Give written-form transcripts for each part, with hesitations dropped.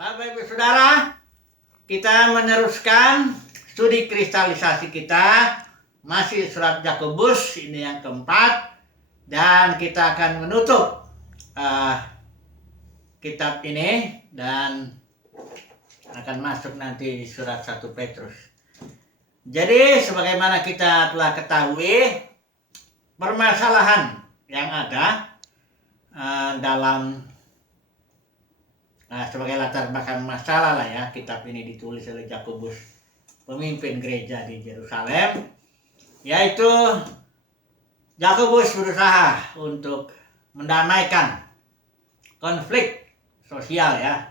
Bapak Ibu Saudara, kita meneruskan studi kristalisasi kita, masih surat Yakobus, ini yang keempat, dan kita akan menutup kitab ini dan akan masuk nanti di surat 1 Petrus. Jadi sebagaimana kita telah ketahui, permasalahan yang ada dalam sebagai latar belakang masalah lah ya, kitab ini ditulis oleh Yakobus, pemimpin gereja di Yerusalem, yaitu Yakobus berusaha untuk mendamaikan konflik sosial ya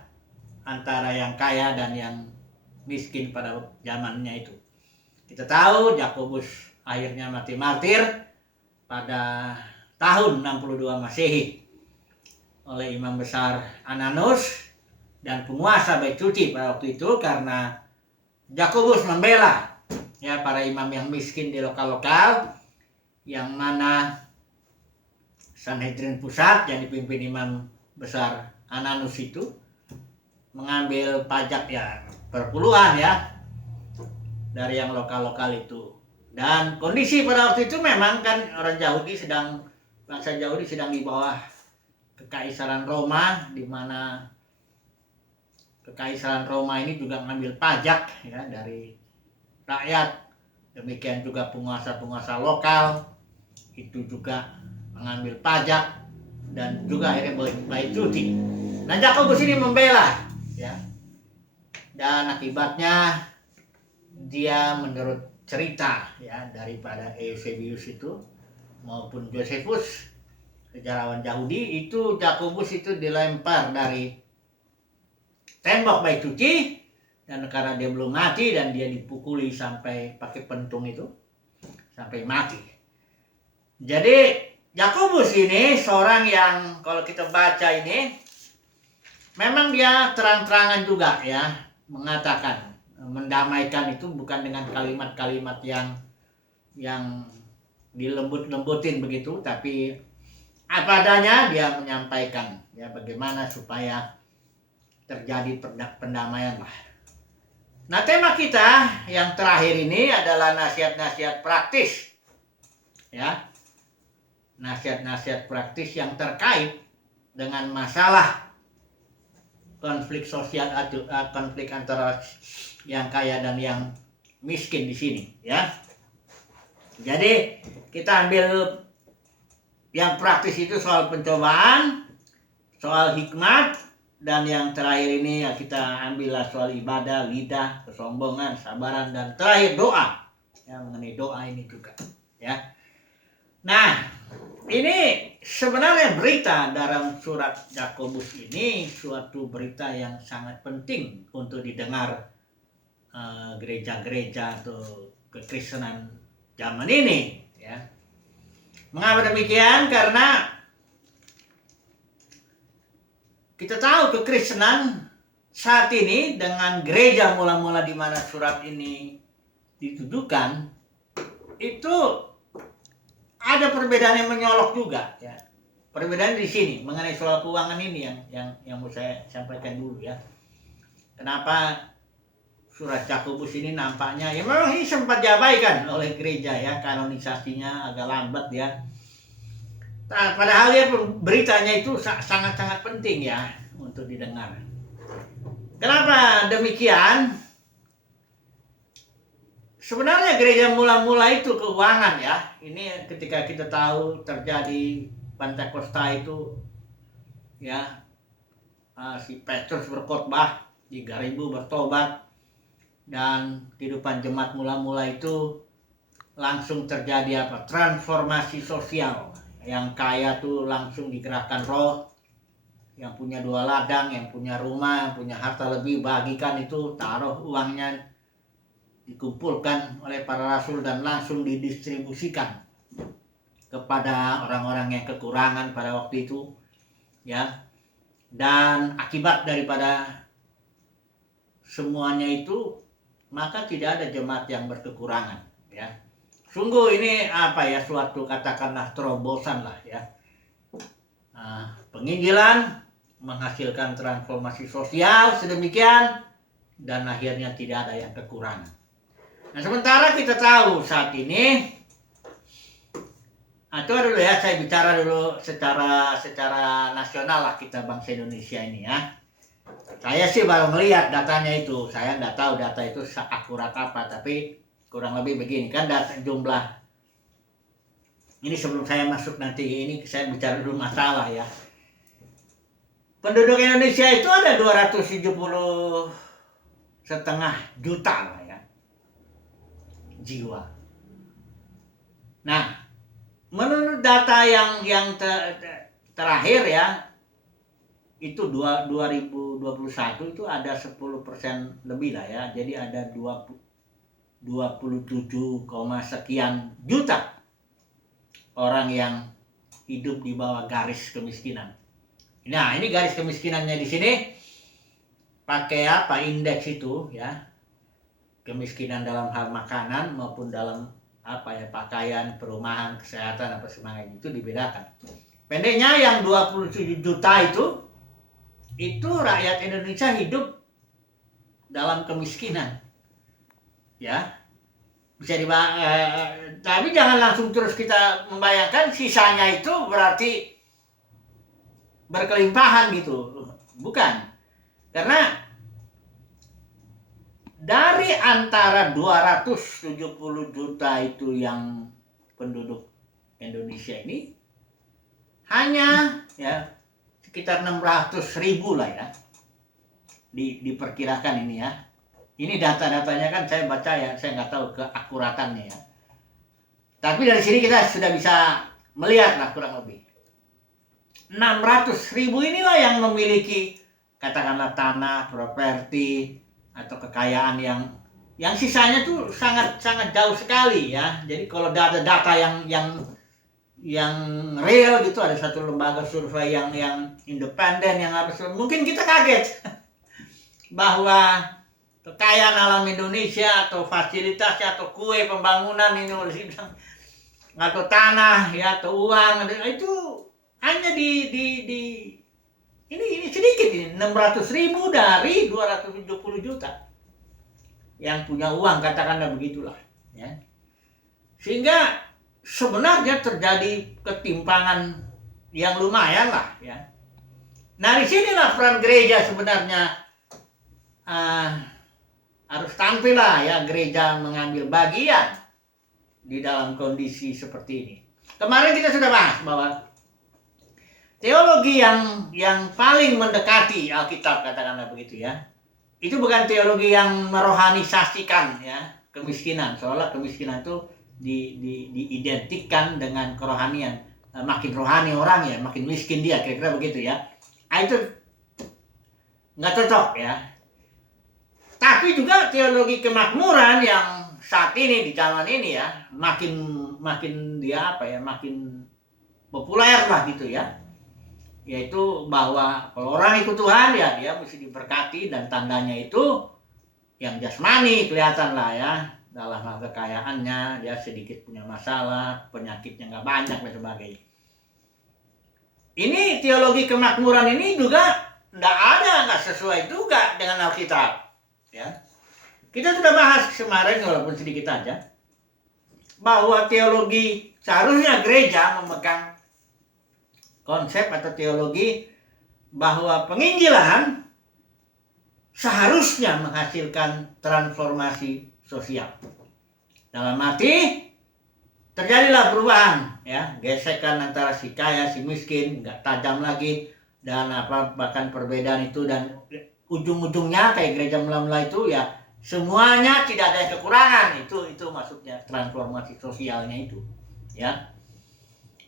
antara yang kaya dan yang miskin pada zamannya itu. Kita tahu Yakobus akhirnya mati martir pada tahun 62 Masehi oleh imam besar Ananus dan penguasa Bait Suci pada waktu itu, karena Yakobus membela ya para imam yang miskin di lokal-lokal, yang mana Sanhedrin pusat yang dipimpin imam besar Ananus itu mengambil pajak ya perpuluhan ya dari yang lokal-lokal itu. Dan kondisi pada waktu itu memang kan orang Yahudi bangsa Yahudi sedang di bawah Kekaisaran Roma, di mana Kekaisaran Roma ini juga mengambil pajak ya dari rakyat. Demikian juga penguasa-penguasa lokal itu juga mengambil pajak dan juga akhirnya Bait Suci. Nah, Yakobus ini membela ya. Dan akibatnya dia menurut cerita ya daripada Eusebius itu maupun Josephus, sejarawan Yahudi, itu Yakobus itu dilempar dari tembok Bait Suci, dan karena dia belum mati dan dia dipukuli sampai pakai pentung itu sampai mati. Jadi Yakobus ini seorang yang kalau kita baca ini memang dia terang-terangan juga ya mengatakan, mendamaikan itu bukan dengan kalimat-kalimat yang dilembut-lembutin begitu, tapi apa adanya dia menyampaikan ya bagaimana supaya terjadi pendamaian lah. Nah, tema kita yang terakhir ini adalah nasihat-nasihat praktis ya, nasihat-nasihat praktis yang terkait dengan masalah konflik sosial atau konflik antara yang kaya dan yang miskin di sini ya. Jadi kita ambil yang praktis itu soal pencobaan, soal hikmat, dan yang terakhir ini ya kita ambillah soal ibadah, lidah, kesombongan, sabaran, dan terakhir doa ya, mengenai doa ini juga ya. Nah, ini sebenarnya berita dalam surat Yakobus ini suatu berita yang sangat penting untuk didengar gereja-gereja atau kekristenan zaman ini ya. Mengapa demikian? Karena kita tahu kekristenan saat ini dengan gereja mula-mula di mana surat ini ditujukan itu ada perbedaan yang menyolok juga ya. Perbedaan di sini mengenai soal keuangan ini yang mau saya sampaikan dulu ya. Kenapa surat Yakobus ini nampaknya ya memang ini sempat diabaikan oleh gereja ya, kanonisasinya agak lambat ya. Nah, padahal ya beritanya itu sangat-sangat penting ya untuk didengar. Kenapa demikian? Sebenarnya gereja mula-mula itu keuangan ya. Ini ketika kita tahu terjadi Pentakosta itu ya, si Petrus berkhotbah, 3.000 bertobat, dan kehidupan jemaat mula-mula itu langsung terjadi apa? Transformasi sosial. Yang kaya tuh langsung digerakkan roh, yang punya 2 ladang, yang punya rumah, yang punya harta lebih, bagikan itu, taruh uangnya, dikumpulkan oleh para rasul dan langsung didistribusikan kepada orang-orang yang kekurangan pada waktu itu ya. Dan akibat daripada semuanya itu maka tidak ada jemaat yang berkekurangan ya. Sungguh ini apa ya, suatu katakanlah terobosan lah ya. Penginjilan menghasilkan transformasi sosial sedemikian dan akhirnya tidak ada yang kekurangan. Nah, sementara kita tahu saat ini, coba dulu ya saya bicara dulu secara nasional lah, kita bangsa Indonesia ini ya. Saya sih baru melihat datanya itu, saya nggak tahu data itu akurat apa, tapi kurang lebih begini kan, data jumlah ini. Sebelum saya masuk nanti ini, saya bicara dulu masalah ya. Penduduk Indonesia itu ada 270,5 juta lah ya, jiwa. Nah, menurut data yang terakhir ya, itu 2021 itu ada 10% lebih lah ya. Jadi ada 27, sekian juta orang yang hidup di bawah garis kemiskinan. Nah, ini garis kemiskinannya di sini pakai apa? Indeks itu ya. Kemiskinan dalam hal makanan maupun dalam apa ya, pakaian, perumahan, kesehatan, apa semacam itu dibedakan. Pendeknya yang 27 juta itu rakyat Indonesia hidup dalam kemiskinan. Ya. Bisa tapi jangan langsung terus kita membayangkan sisanya itu berarti berkelimpahan gitu. Bukan. Karena dari antara 270 juta itu yang penduduk Indonesia ini, hanya ya sekitar 600.000 lah ya diperkirakan ini ya. Ini data-datanya kan saya baca ya, saya nggak tahu keakuratannya ya. Tapi dari sini kita sudah bisa melihat lah kurang lebih. 600.000 inilah yang memiliki katakanlah tanah, properti, atau kekayaan yang sisanya tuh sangat jauh sekali ya. Jadi kalau ada data yang real gitu, ada satu lembaga survei yang independen yang harus, mungkin kita kaget bahwa kekayaan alam Indonesia atau fasilitasnya atau kue pembangunan ini atau tanah ya atau uang itu hanya ini sedikit ini, 600.000 dari 270 juta yang punya uang, katakanlah begitulah ya. Sehingga sebenarnya terjadi ketimpangan yang lumayan lah ya. Nah, disinilah peran gereja sebenarnya harus tampil lah ya, gereja mengambil bagian di dalam kondisi seperti ini. Kemarin kita sudah bahas bahwa teologi yang paling mendekati Alkitab, katakanlah begitu ya, itu bukan teologi yang merohanisasikan ya kemiskinan, seolah kemiskinan itu diidentikan dengan kerohanian. Makin rohani orang ya, makin miskin dia, kira-kira begitu ya. Itu nggak cocok ya. Tapi juga teologi kemakmuran yang saat ini di zaman ini ya makin dia apa ya, makin populer lah gitu ya. Yaitu bahwa kalau orang ikut Tuhan ya dia mesti diberkati, dan tandanya itu yang jasmani kelihatan lah ya, dalam hal kekayaannya dia sedikit punya masalah, penyakitnya nggak banyak dan sebagainya. Ini teologi kemakmuran ini juga nggak sesuai juga dengan Alkitab. Ya, kita sudah bahas kemarin walaupun sedikit aja bahwa teologi seharusnya gereja memegang konsep atau teologi bahwa penginjilan seharusnya menghasilkan transformasi sosial. Dalam arti terjadilah perubahan ya, gesekan antara si kaya si miskin nggak tajam lagi, dan bahkan perbedaan itu, dan ujung-ujungnya kayak gereja mula-mula itu ya semuanya tidak ada yang kekurangan. Itu maksudnya transformasi sosialnya itu ya.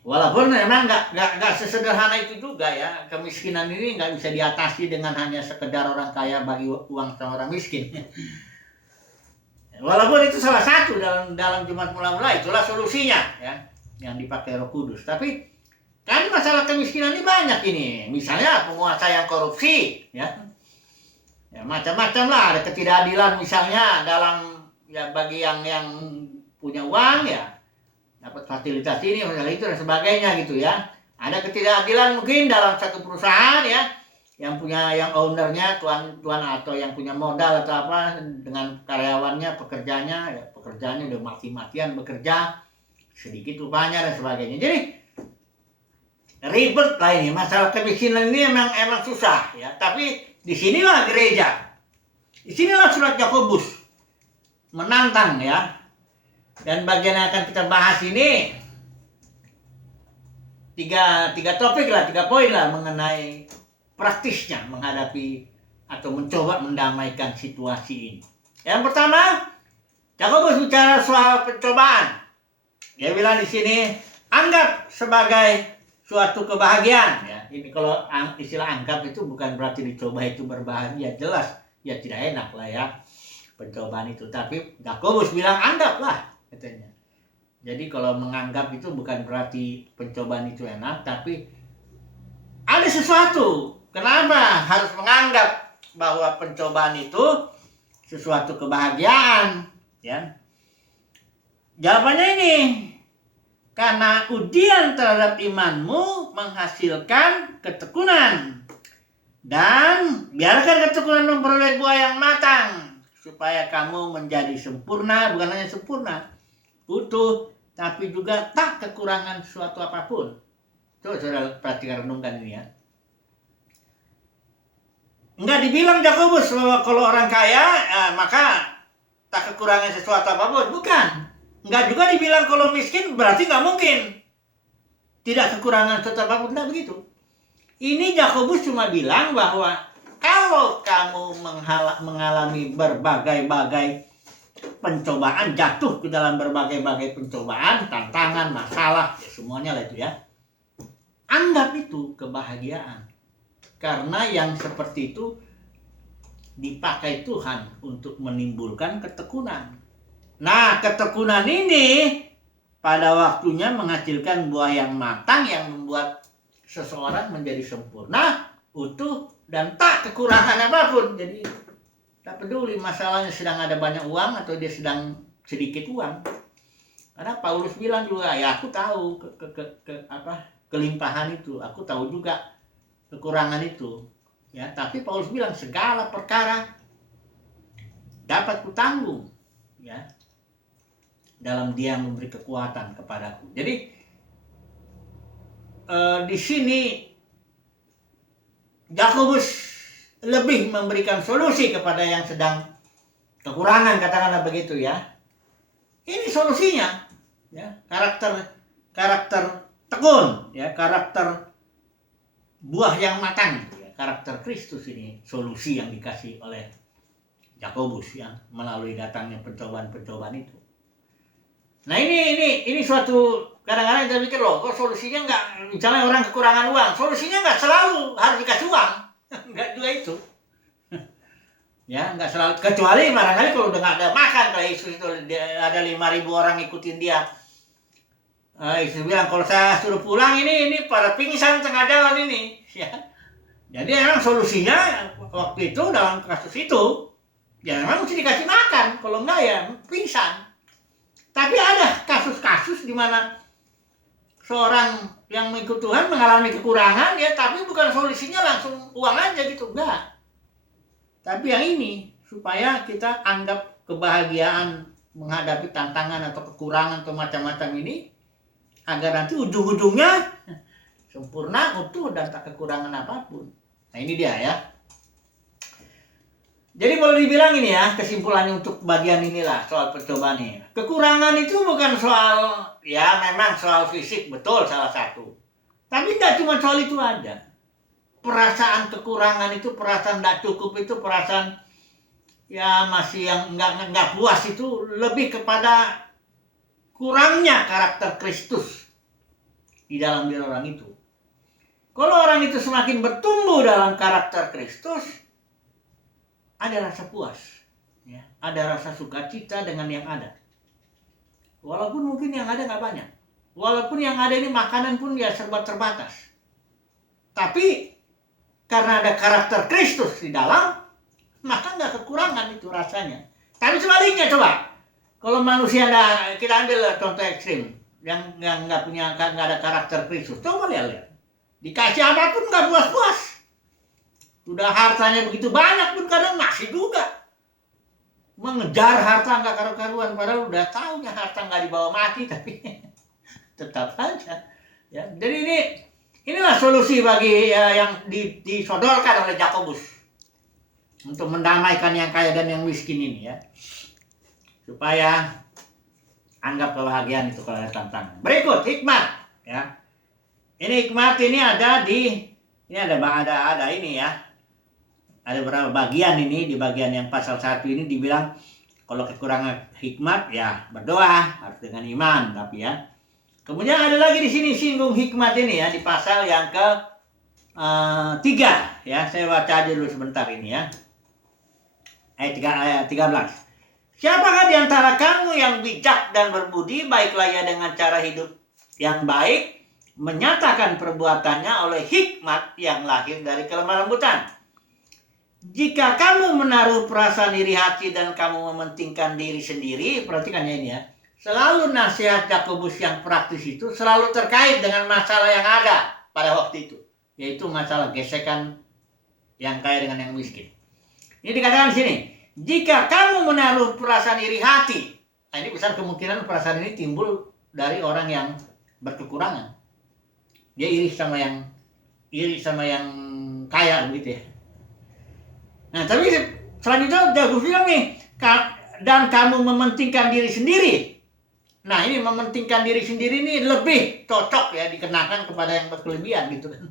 Walaupun memang nggak sesederhana itu juga ya. Kemiskinan ini nggak bisa diatasi dengan hanya sekedar orang kaya bagi uang sama orang miskin. Walaupun itu salah satu dalam Jumat mula-mula, itulah solusinya ya yang dipakai Roh Kudus. Tapi kan masalah kemiskinan ini banyak ini. Misalnya penguasa yang korupsi ya. Ya, macam-macam lah, ada ketidakadilan misalnya dalam ya bagi yang punya uang ya dapat fasilitas ini, misalnya itu dan sebagainya gitu ya. Ada ketidakadilan mungkin dalam satu perusahaan ya, yang ownernya, tuan atau yang punya modal atau apa, dengan karyawannya, pekerjaannya udah mati-matian bekerja, sedikit upahnya dan sebagainya. Jadi ribet lah ini, masalah kemiskinan ini emang susah ya. Tapi disinilah gereja, disinilah surat Yakobus menantang ya. Dan bagian yang akan kita bahas ini tiga topik lah, 3 poin lah mengenai praktisnya menghadapi atau mencoba mendamaikan situasi ini. Yang pertama, Yakobus bicara soal pencobaan. Dia bilang di sini, anggap sebagai suatu kebahagiaan. Ya, ini kalau istilah anggap itu bukan berarti dicoba itu berbahagia, jelas ya tidak enak lah ya pencobaan itu. Tapi Yakobus bilang anggaplah katanya. Jadi kalau menganggap itu bukan berarti pencobaan itu enak, tapi ada sesuatu. Kenapa harus menganggap bahwa pencobaan itu sesuatu kebahagiaan? Ya. Jawabannya ini, karena ujian terhadap imanmu menghasilkan ketekunan. Dan biarkan ketekunan memperoleh buah yang matang, supaya kamu menjadi sempurna, bukan hanya sempurna, utuh, tapi juga tak kekurangan suatu apapun. Coba saudara perhatikan, renungkan ini ya. Enggak dibilang Yakobus bahwa kalau orang kaya maka tak kekurangan sesuatu apapun, bukan. Enggak juga dibilang kalau miskin berarti nggak mungkin tidak kekurangan sesuatu apapun, enggak begitu. Ini Yakobus cuma bilang bahwa kalau kamu mengalami berbagai-bagai pencobaan, jatuh ke dalam berbagai-bagai pencobaan, tantangan, masalah, ya semuanya lah itu ya, anggap itu kebahagiaan. Karena yang seperti itu dipakai Tuhan untuk menimbulkan ketekunan. Nah, ketekunan ini pada waktunya menghasilkan buah yang matang yang membuat seseorang menjadi sempurna, utuh, dan tak kekurangan apapun. Jadi tak peduli masalahnya sedang ada banyak uang atau dia sedang sedikit uang. Karena Paulus bilang juga, ya aku tahu kelimpahan itu, aku tahu juga kekurangan itu. Ya, tapi Paulus bilang segala perkara dapat kutanggung ya dalam Dia memberi kekuatan kepadaku. Jadi di sini Yakobus lebih memberikan solusi kepada yang sedang kekurangan, katakanlah begitu ya. Ini solusinya ya, karakter tekun ya, karakter buah yang matang ya, karakter Kristus. Ini solusi yang dikasih oleh Yakobus ya melalui datangnya pencobaan-pencobaan itu. Nah ini suatu, kadang-kadang kita pikir loh, kok solusinya nggak, misalnya orang kekurangan uang, solusinya nggak selalu harus dikasih uang, nggak juga itu. Ya nggak selalu, kecuali barangkali kalau udah nggak ada makan, kayak Yesus itu ada 5.000 orang ikutin dia. Yesus bilang kalau saya suruh pulang ini pada pingsan tengah jalan ini. Ya. Jadi memang solusinya waktu itu dalam kasus itu, ya memang mesti dikasih makan, kalau enggak ya pingsan. Tapi ada kasus-kasus di mana seorang yang mengikut Tuhan mengalami kekurangan ya, tapi bukan solusinya langsung uang aja gitu, enggak. Tapi yang ini supaya kita anggap kebahagiaan menghadapi tantangan atau kekurangan atau macam-macam ini agar nanti ujung-ujungnya sempurna, utuh, dan tak kekurangan apapun. Nah ini dia ya. Jadi boleh dibilang ini ya, kesimpulannya untuk bagian inilah soal percobaan ini. Kekurangan itu bukan soal, ya memang soal fisik, betul salah satu. Tapi tidak cuma soal itu ada. Perasaan kekurangan itu, perasaan tidak cukup itu, perasaan ya masih yang nggak puas itu lebih kepada kurangnya karakter Kristus di dalam diri orang itu. Kalau orang itu semakin bertumbuh dalam karakter Kristus, ada rasa puas, ya, ada rasa sukacita dengan yang ada. Walaupun mungkin yang ada nggak banyak, walaupun yang ada ini makanan pun ya serba terbatas. Tapi karena ada karakter Kristus di dalam, maka nggak kekurangan itu rasanya. Tapi sebaliknya coba, kalau manusia ada, kita ambil contoh ekstrim, yang nggak ada karakter Kristus, coba lihat, dikasih apapun nggak puas-puas. Sudah hartanya begitu banyak pun kadang masih juga mengejar harta nggak karu-karuan, padahal udah tahunya harta nggak dibawa mati, tapi tetap aja. Ya, jadi inilah solusi bagi yang disodorkan oleh Yakobus untuk mendamaikan yang kaya dan yang miskin ini, ya, supaya anggap kebahagiaan itu kalau ada tantangan. Berikut hikmat, ya. Ini hikmat ini ada ini, ya. Ada beberapa bagian ini. Di bagian yang pasal 1 ini dibilang kalau kekurangan hikmat ya berdoa, harus dengan iman, tapi ya. Kemudian ada lagi di sini singgung hikmat ini, ya, di pasal yang ke 3, ya. Saya baca aja dulu sebentar ini, ya. Ayat 13. Siapakah di antara kamu yang bijak dan berbudi, baiklah ia dengan cara hidup yang baik menyatakan perbuatannya oleh hikmat yang lahir dari kelemah lembutan. Jika kamu menaruh perasaan iri hati dan kamu mementingkan diri sendiri, perhatikan ya ini, ya. Selalu nasihat Yakobus yang praktis itu selalu terkait dengan masalah yang ada pada waktu itu, yaitu masalah gesekan yang kaya dengan yang miskin. Ini dikatakan di sini, jika kamu menaruh perasaan iri hati, nah ini besar kemungkinan perasaan ini timbul dari orang yang berkekurangan. Dia iri sama yang kaya, begitu, ya. Nah, tapi selanjutnya Yakobus bilang nih, dan kamu mementingkan diri sendiri. Nah, ini mementingkan diri sendiri ini lebih cocok, ya, dikenakan kepada yang berkelebihan, gitu kan.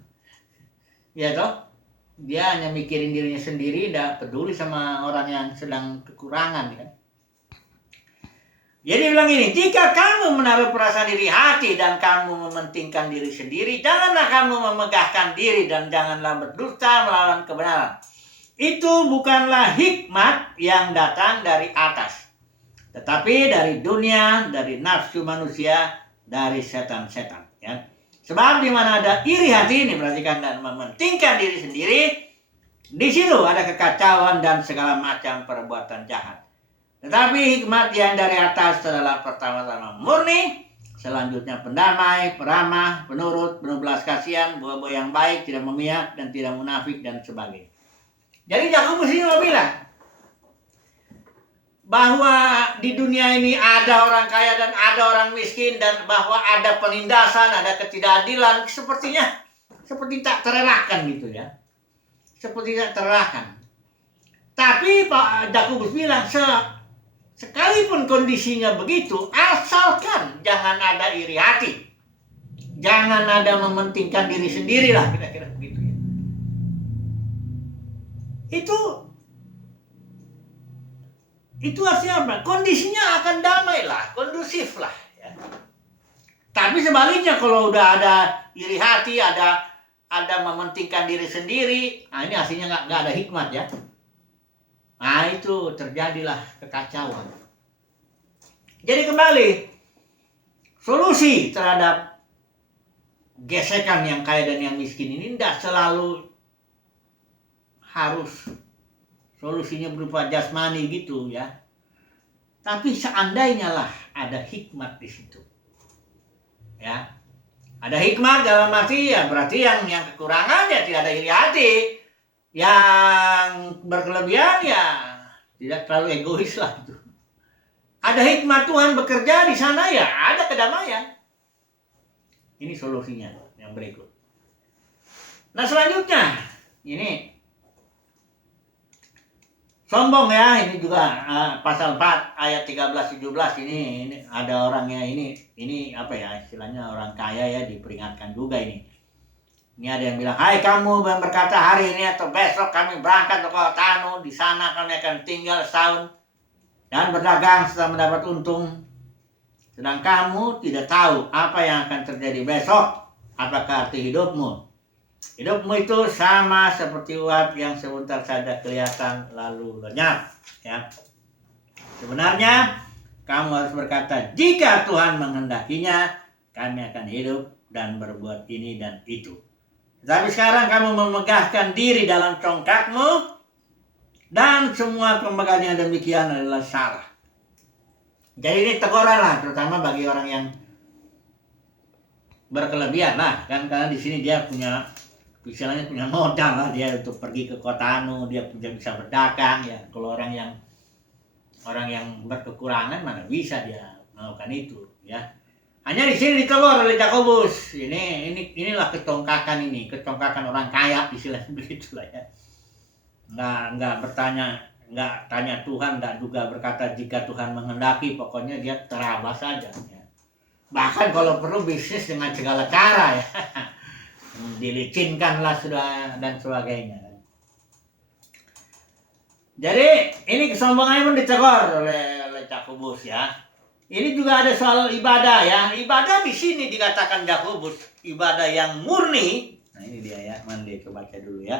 Ya toh, dia hanya mikirin dirinya sendiri, tidak peduli sama orang yang sedang kekurangan, kan. Jadi bilang ini, jika kamu menaruh perasaan iri hati dan kamu mementingkan diri sendiri, janganlah kamu memegahkan diri dan janganlah berdusta melawan kebenaran. Itu bukanlah hikmat yang datang dari atas, tetapi dari dunia, dari nafsu manusia, dari setan-setan, ya. Sebab di mana ada iri hati ini, perhatikan, dan mementingkan diri sendiri, di situ ada kekacauan dan segala macam perbuatan jahat. Tetapi hikmat yang dari atas adalah pertama-tama murni, selanjutnya pendamai, peramah, penurut, penuh belas kasihan, buah-buah yang baik, tidak memihak dan tidak munafik dan sebagainya. Jadi Yakobus ini mau bilang bahwa di dunia ini ada orang kaya dan ada orang miskin, dan bahwa ada penindasan, ada ketidakadilan, seperti tak terelakkan, gitu, ya. Seperti tak terelakkan. Tapi Pak Yakobus bilang, sekalipun kondisinya begitu, asalkan jangan ada iri hati, jangan ada mementingkan diri sendiri lah, kira-kira begitu, ya. Itu artinya apa? Kondisinya akan damai lah, kondusif lah, ya. Tapi sebaliknya kalau udah ada iri hati, ada mementingkan diri sendiri, nah ini hasilnya nggak ada hikmat, ya. Nah itu terjadilah kekacauan. Jadi kembali, solusi terhadap gesekan yang kaya dan yang miskin ini tidak selalu harus solusinya berupa jasmani, gitu, ya. Tapi seandainya lah ada hikmat di situ, ya. Ada hikmat dalam arti, ya, berarti yang kekurangan ya tidak ada iri hati, yang berkelebihan ya tidak terlalu egois lah, gitu. Ada hikmat Tuhan bekerja di sana, ya ada kedamaian. Ini solusinya yang berikut. Nah selanjutnya ini sombong, ya. Ini juga pasal 4 ayat 13-17 ini ada orangnya, ini apa ya istilahnya, orang kaya, ya, diperingatkan juga ini. Ini ada yang bilang, hai kamu yang berkata hari ini atau besok kami berangkat ke kota Tanu, di sana kami akan tinggal setahun dan berdagang setelah mendapat untung. Sedang kamu tidak tahu apa yang akan terjadi besok. Apakah arti hidupmu? Hidupmu itu sama seperti uap yang sebentar saja kelihatan lalu lenyap, ya. Sebenarnya kamu harus berkata, jika Tuhan menghendakinya, kami akan hidup dan berbuat ini dan itu. Tetapi sekarang kamu memegahkan diri dalam congkakmu, dan semua pemegahnya demikian adalah salah. Jadi ini teguran lah, terutama bagi orang yang berkelebihan lah, kan, karena di sini dia punya istilahnya punya modal lah dia untuk pergi ke kota anu, dia bisa berdagang ya. Kalau orang yang berkekurangan mana bisa dia melakukan itu ya. Hanya di sini ditegur oleh Yakobus. Inilah ketongkakan orang kaya istilahnya begitulah ya. Nggak bertanya, nggak tanya Tuhan, nggak juga berkata jika Tuhan menghendaki, pokoknya dia terabas saja ya. Bahkan kalau perlu bisnis dengan segala cara ya. Dilicinkanlah sudah dan sebagainya. Jadi ini kesombongannya pun ditegur oleh Yakobus ya. Ini juga ada soal ibadah ya. Ibadah di sini dikatakan Yakobus ibadah yang murni. Nah ini dia ya, mandi coba baca dulu ya.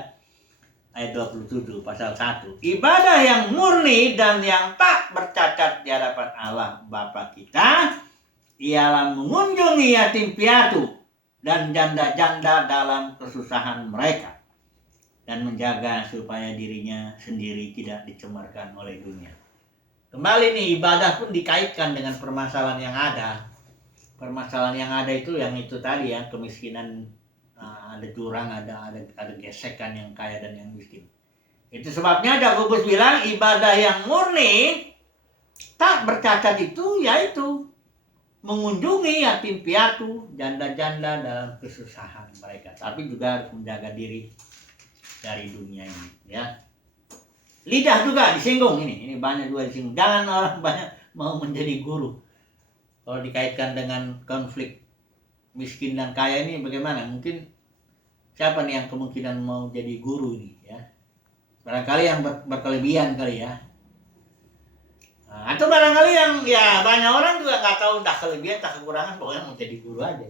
Ayat 27 pasal 1. Ibadah yang murni dan yang tak bercacat di hadapan Allah Bapa kita ialah mengunjungi yatim piatu dan janda-janda dalam kesusahan mereka dan menjaga supaya dirinya sendiri tidak dicemarkan oleh dunia. Kembali nih, ibadah pun dikaitkan dengan permasalahan yang ada. Permasalahan yang ada itu yang itu tadi ya, kemiskinan, ada jurang, ada gesekan yang kaya dan yang miskin. Itu sebabnya Yakobus bilang ibadah yang murni tak bercacat itu yaitu mengunjungi yatim piatu, janda-janda dalam kesusahan mereka, tapi juga harus menjaga diri dari dunia ini ya. Lidah juga disinggung, ini banyak juga disinggung. Jangan orang banyak mau menjadi guru. Kalau dikaitkan dengan konflik miskin dan kaya ini bagaimana? Mungkin siapa nih yang kemungkinan mau jadi guru ini ya? Barangkali yang berkelebihan kali ya. Atau barangkali yang ya banyak orang juga nggak tahu entah kelebihan entah kekurangan, pokoknya mau jadi guru aja.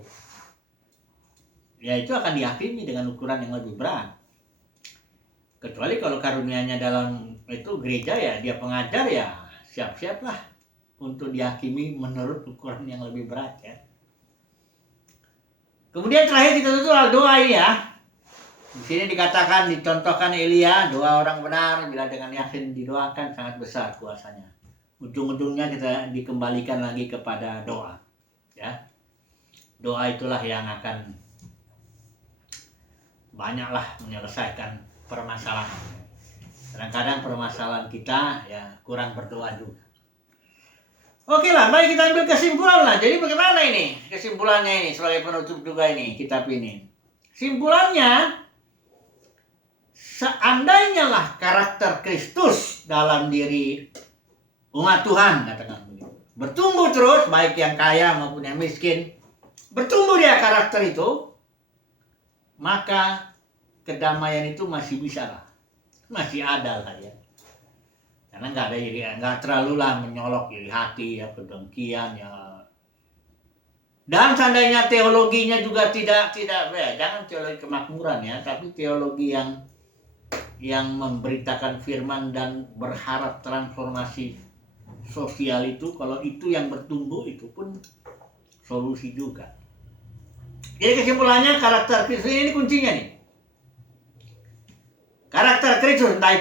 Ya itu akan dihakimi dengan ukuran yang lebih berat. Kecuali kalau karunianya dalam itu gereja ya dia pengajar ya siap-siaplah untuk dihakimi menurut ukuran yang lebih berat ya. Kemudian terakhir kita tutup doa ya. Di sini dikatakan dicontohkan Elia, doa orang benar bila dengan yakin didoakan sangat besar kuasanya. Ujung-ujungnya kita dikembalikan lagi kepada doa ya. Doa itulah yang akan banyaklah menyelesaikan permasalahan. Kadang-kadang permasalahan kita ya kurang berdoa juga. Oke lah, baik kita ambil kesimpulan lah. Jadi bagaimana ini kesimpulannya ini sebagai penutup juga ini kitab ini. Simpulannya, seandainya lah karakter Kristus dalam diri umat Tuhan katakan begitu, bertumbuh terus baik yang kaya maupun yang miskin, bertumbuh dia karakter itu, maka kedamaian itu masih bisa lah, masih ada lah ya. Karena nggak terlalu lah menyolok iri hati ya, kedengkian ya. Dan seandainya teologinya juga tidak ya, jangan teologi kemakmuran ya, tapi teologi yang memberitakan firman dan berharap transformasi sosial itu, kalau itu yang bertumbuh itu pun solusi juga. Jadi kesimpulannya karakter Kristus ini kuncinya nih. Karakter Kristus entah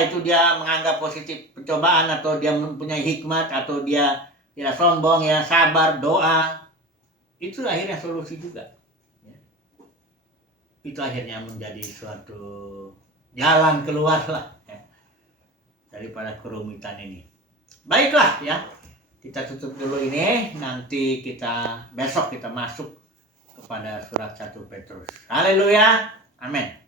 itu dia menganggap positif pencobaan atau dia mempunyai hikmat atau dia tidak sombong ya, sabar, doa, itu akhirnya solusi juga. Ya. Itu akhirnya menjadi suatu jalan keluar lah ya, daripada kerumitan ini. Baiklah ya, kita tutup dulu ini, nanti besok kita masuk kepada surat 1 Petrus. Haleluya, amin.